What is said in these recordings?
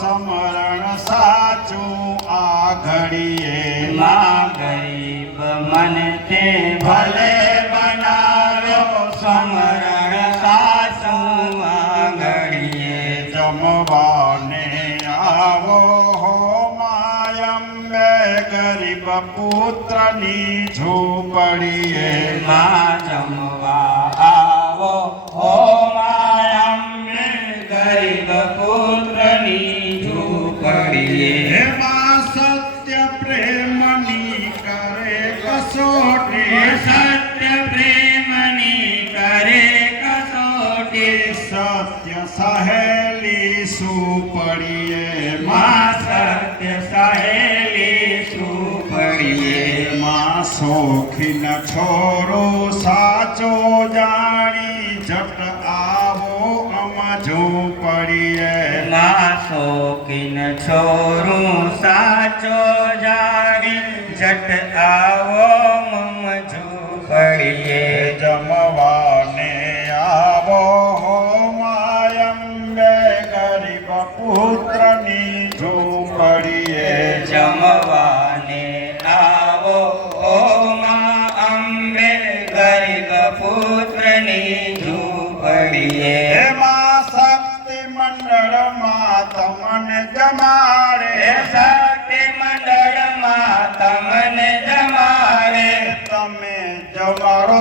સમરણ સાચું આ ઘડીએ માં ગરીબ મને તે ભલે બનાવ્યો સમરણ સાસુ ઘડીએ જમવાને આવો હો માયંબે ગરીબ પુત્રની ઝૂંપડીએ માં જમવા सत्य सहेली सुपड़िए माँ सत्य सहेली सुपड़िए माँ सोखी न छोरो साचो जानी झट आवो अम झोपड़िए माँ सोखी न छोड़ो, साचो जानी આવો મમ ઝૂંપડીએ જમવાને. આવો હો માયંબે ગરીબ પુત્રની ઝૂંપડીએ. જમવાને આવો હો માં અંબે ગરીબ પુત્રની ઝૂંપડીએ. એમાં શક્તિ મંડળમાં તમને જમાડે. શક્તિ મંડળમાં તમને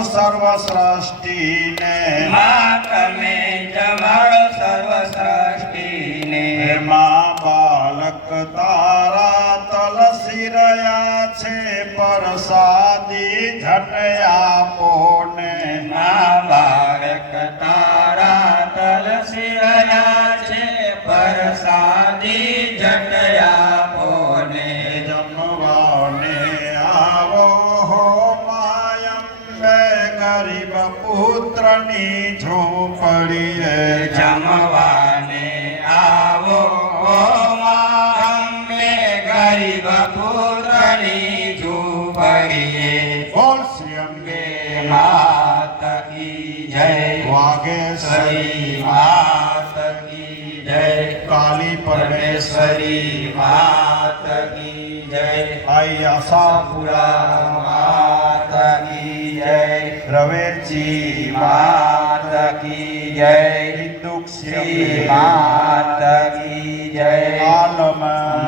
સર્વ સૃષ્ટિને માં તમે જમાડો સર્વ સૃષ્ટિને એમાં બાલક તારા તલસી રહ્યા છે પરસાદી ઝટ આપો ને માં બાળક તારા તલસી રહ્યા છે પરસાદી જટયા પોને જમવાને આવો પુત્રની ઝૂંપડીએ જમવાને આવો ઓ માં અંબે ગરીબ પુત્રની ઝૂંપડીએ બોલ શ્રી અંબે માત કી જય વાઘેશ્વરી શ્રી માત કી જય કાલી પરમેશ્વરી પરમેશ્વરી માત કી જય આઈ આશાપુરા માત કી જય द्रविड़ जी मात की जय। हिंदुक श्री मात की जय। आलम।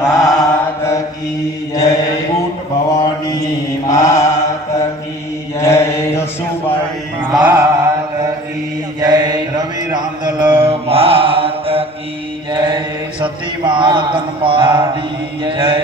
मात की जय। बूट भवानी। मात की जय। यशुबाई। मात की जय। रवि रांदल। मात की जय। सती मारतन पाड़ी। जय।